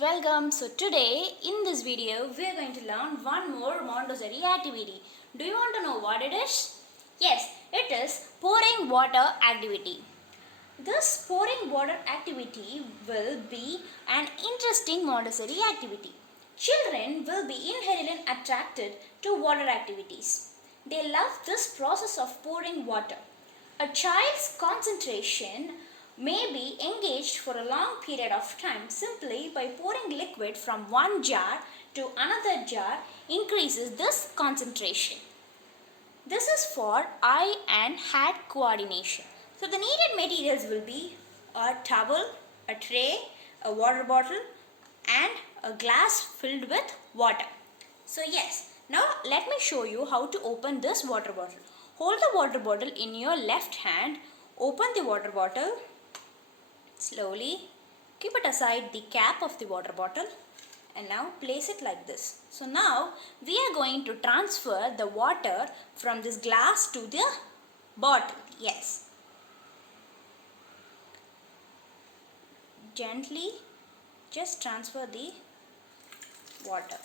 Welcome. So today in this video we are going to learn one more Montessori activity. Do you want to know what it is? Yes, it is pouring water activity. This pouring water activity will be an interesting Montessori activity. Children will be inherently attracted to water activities. They love this process of pouring water. A child's concentration may be engaged for a long period of time simply by pouring liquid from one jar to another jar increases this concentration. This is for eye and hand coordination. So the needed materials will be a towel, a tray, a water bottle and a glass filled with water. So yes, now let me show you how to open this water bottle. Hold the water bottle in your left hand, open the water bottle. Slowly keep it aside the cap of the water bottle and now place it like this. So now we are going to transfer the water from this glass to the bottle. Yes. Gently just transfer the water.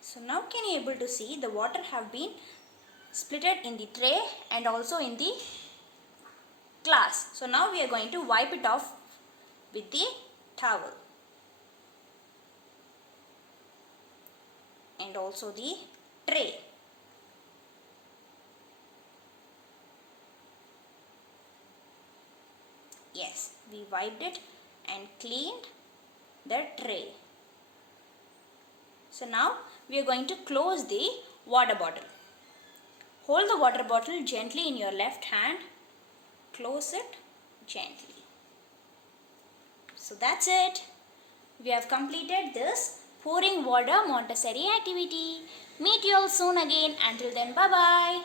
So now can you able to see the water have been splitted in the tray and also in the glass. So now we are going to wipe it off with the towel and also the tray. Yes, we wiped it and cleaned the tray. So now we are going to close the water bottle. Hold the water bottle gently in your left hand. Close it gently. So that's it. We have completed this pouring water Montessori activity. Meet you all soon again. Until then, bye-bye.